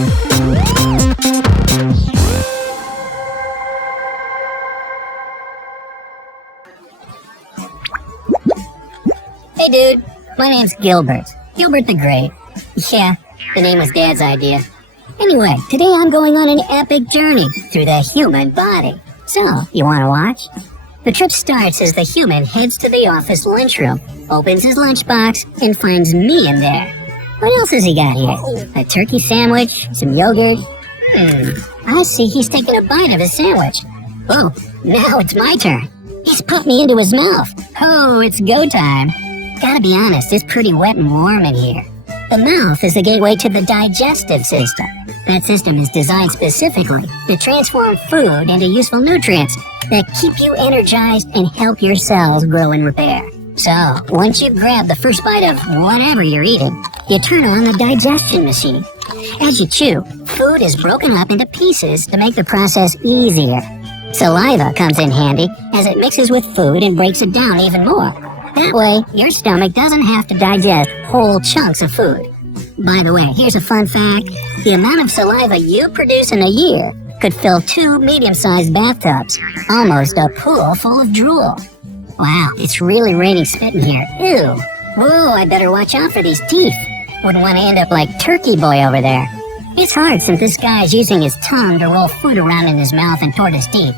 Hey dude, my name's Gilbert. Gilbert the Great. Yeah, the name was Dad's idea. Anyway, today I'm going on an epic journey through the human body. So, you wanna watch? The trip starts as the human heads to the office lunchroom, opens his lunchbox, and finds me in there. What else has he got here? A turkey sandwich? Some yogurt? I see he's taking a bite of his sandwich. Oh, now it's my turn. He's put me into his mouth. Oh, it's go time. Gotta be honest, it's pretty wet and warm in here. The mouth is the gateway to the digestive system. That system is designed specifically to transform food into useful nutrients that keep you energized and help your cells grow and repair. So, once you've grabbed the first bite of whatever you're eating, you turn on the digestion machine. As you chew, food is broken up into pieces to make the process easier. Saliva comes in handy as it mixes with food and breaks it down even more. That way, your stomach doesn't have to digest whole chunks of food. By the way, here's a fun fact. The amount of saliva you produce in a year could fill 2 medium-sized bathtubs, almost a pool full of drool. Wow, it's really raining spit in here. Ew. Whoa, I better watch out for these teeth. Wouldn't want to end up like Turkey Boy over there. It's hard since this guy's using his tongue to roll food around in his mouth and toward his teeth.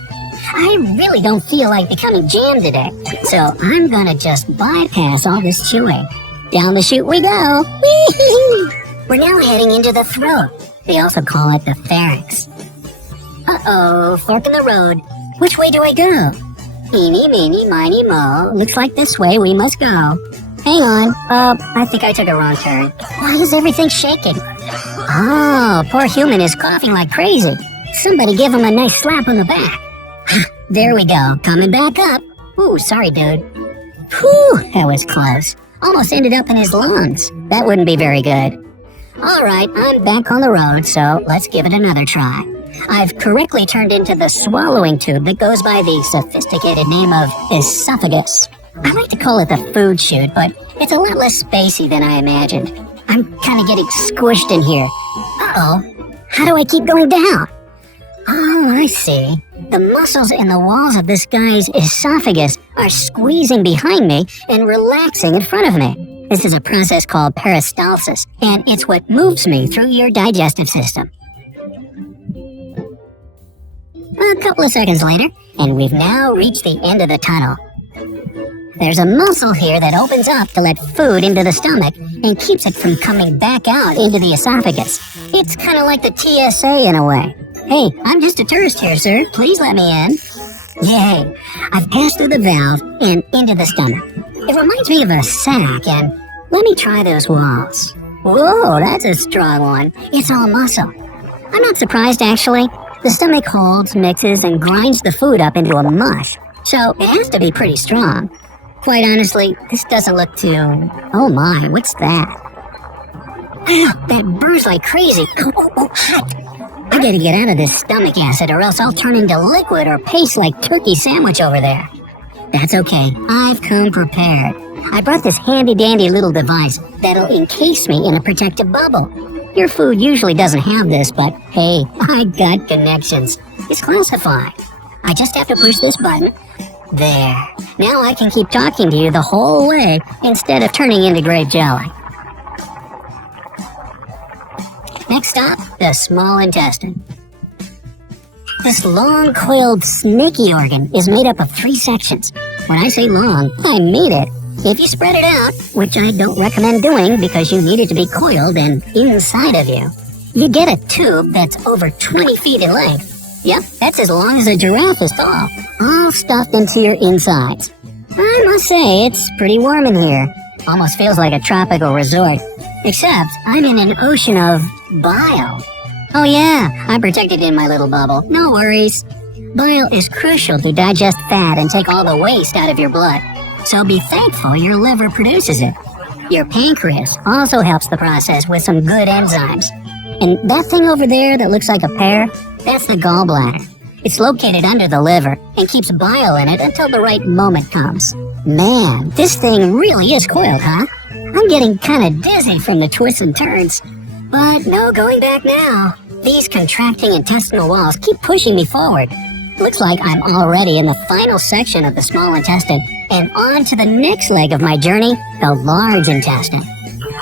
I really don't feel like becoming jam today, so I'm gonna just bypass all this chewing. Down the chute we go. Whee! We're now heading into the throat. They also call it the pharynx. Uh-oh, fork in the road. Which way do I go? Eeny, meeny, miny, mo. Looks like this way we must go. Hang on. I think I took a wrong turn. Why is everything shaking? Oh, poor human is coughing like crazy. Somebody give him a nice slap on the back. There we go, coming back up. Ooh, sorry, dude. Whew, that was close. Almost ended up in his lungs. That wouldn't be very good. Alright, I'm back on the road, so let's give it another try. I've correctly turned into the swallowing tube that goes by the sophisticated name of esophagus. I like to call it the food chute, but it's a lot less spacey than I imagined. I'm kind of getting squished in here. Uh-oh, how do I keep going down? Oh, I see. The muscles in the walls of this guy's esophagus are squeezing behind me and relaxing in front of me. This is a process called peristalsis, and it's what moves me through your digestive system. A couple of seconds later, and we've now reached the end of the tunnel. There's a muscle here that opens up to let food into the stomach and keeps it from coming back out into the esophagus. It's kind of like the TSA in a way. Hey, I'm just a tourist here, sir. Please let me in. Yay! I've passed through the valve and into the stomach. It reminds me of a sack, and let me try those walls. Whoa, that's a strong one. It's all muscle. I'm not surprised, actually. The stomach holds, mixes, and grinds the food up into a mush, so it has to be pretty strong. Quite honestly, this doesn't look too... Oh my, what's that? Ow, that burns like crazy. Oh, hot. I gotta get out of this stomach acid or else I'll turn into liquid or paste like turkey sandwich over there. That's okay, I've come prepared. I brought this handy-dandy little device that'll encase me in a protective bubble. Your food usually doesn't have this, but hey, I got connections. It's classified. I just have to push this button. There. Now I can keep talking to you the whole way instead of turning into grape jelly. Next up, the small intestine. This long, coiled, snaky organ is made up of 3 sections. When I say long, I mean it. If you spread it out, which I don't recommend doing because you need it to be coiled and inside of you, you get a tube that's over 20 feet in length. Yep, that's as long as a giraffe is tall, all stuffed into your insides. I must say, it's pretty warm in here. Almost feels like a tropical resort. Except, I'm in an ocean of bile. Oh yeah, I'm protected in my little bubble. No worries. Bile is crucial to digest fat and take all the waste out of your blood. So be thankful your liver produces it. Your pancreas also helps the process with some good enzymes. And that thing over there that looks like a pear, that's the gallbladder. It's located under the liver and keeps bile in it until the right moment comes. Man, this thing really is coiled, huh? I'm getting kind of dizzy from the twists and turns. But no going back now. These contracting intestinal walls keep pushing me forward. Looks like I'm already in the final section of the small intestine and on to the next leg of my journey, the large intestine.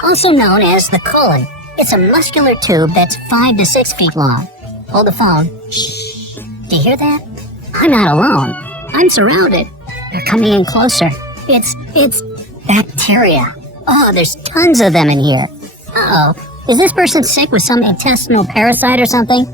Also known as the colon. It's a muscular tube that's 5 to 6 feet long. Hold the phone. Shh. Do you hear that? I'm not alone. I'm surrounded. They're coming in closer. It's bacteria. Oh, there's tons of them in here. Uh-oh. Is this person sick with some intestinal parasite or something?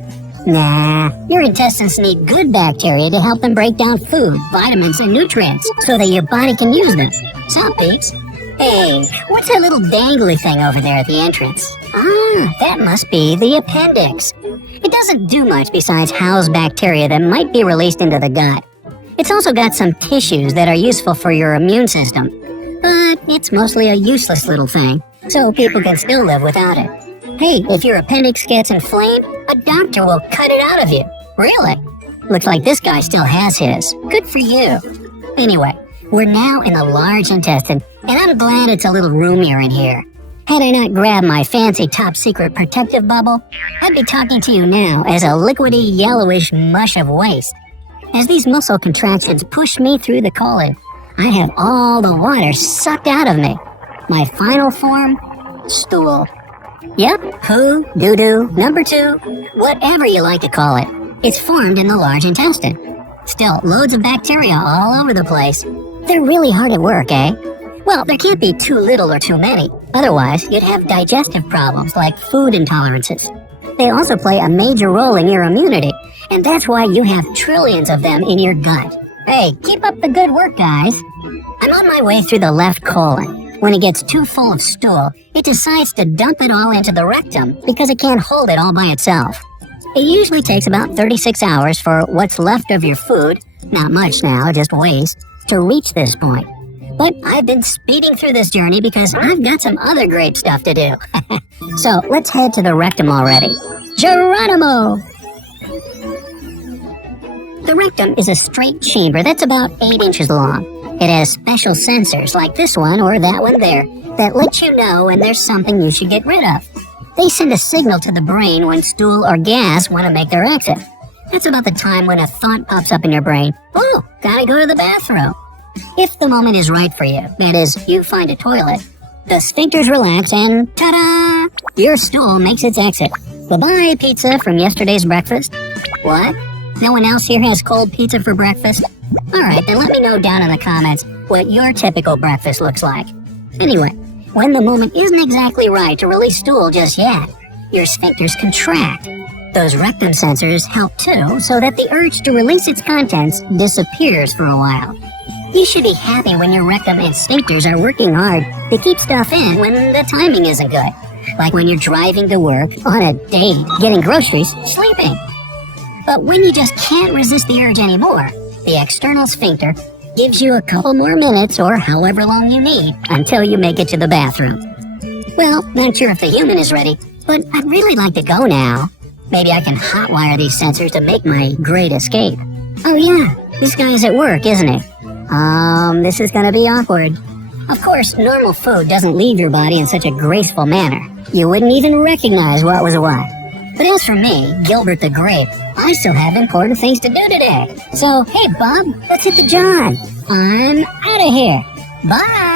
Nah, your intestines need good bacteria to help them break down food, vitamins, and nutrients so that your body can use them. Sup, peeps? Hey, what's that little dangly thing over there at the entrance? Ah, that must be the appendix. It doesn't do much besides house bacteria that might be released into the gut. It's also got some tissues that are useful for your immune system, but it's mostly a useless little thing, so people can still live without it. Hey, if your appendix gets inflamed, a doctor will cut it out of you. Really? Looks like this guy still has his. Good for you. Anyway, we're now in the large intestine, and I'm glad it's a little roomier in here. Had I not grabbed my fancy top-secret protective bubble, I'd be talking to you now as a liquidy, yellowish mush of waste. As these muscle contractions push me through the colon, I have all the water sucked out of me. My final form? Stool. Yep, poo, doo-doo, number 2, whatever you like to call it. It's formed in the large intestine. Still, loads of bacteria all over the place. They're really hard at work, eh? Well, there can't be too little or too many. Otherwise, you'd have digestive problems like food intolerances. They also play a major role in your immunity, and that's why you have trillions of them in your gut. Hey, keep up the good work, guys. I'm on my way through the left colon. When it gets too full of stool, it decides to dump it all into the rectum because it can't hold it all by itself. It usually takes about 36 hours for what's left of your food, not much now, just waste, to reach this point. But I've been speeding through this journey because I've got some other great stuff to do. So let's head to the rectum already. Geronimo! The rectum is a straight chamber that's about 8 inches long. It has special sensors like this one or that one there that let you know when there's something you should get rid of. They send a signal to the brain when stool or gas want to make their exit. That's about the time when a thought pops up in your brain. Oh, gotta go to the bathroom. If the moment is right for you, that is, you find a toilet, the sphincters relax and ta-da! Your stool makes its exit. Bye-bye, pizza from yesterday's breakfast. What? No one else here has cold pizza for breakfast? Alright, then let me know down in the comments what your typical breakfast looks like. Anyway, when the moment isn't exactly right to release stool just yet, your sphincters contract. Those rectum sensors help too, so that the urge to release its contents disappears for a while. You should be happy when your rectum and sphincters are working hard to keep stuff in when the timing isn't good. Like when you're driving to work, on a date, getting groceries, sleeping. But when you just can't resist the urge anymore, the external sphincter gives you a couple more minutes or however long you need until you make it to the bathroom. Well, not sure if the human is ready, but I'd really like to go now. Maybe I can hotwire these sensors to make my great escape. Oh yeah, this guy's at work, isn't he? This is gonna be awkward. Of course, normal food doesn't leave your body in such a graceful manner. You wouldn't even recognize what was what. But as for me, Gilbert the Grape, I still have important things to do today. So, hey Bob, let's hit the John. I'm out of here. Bye!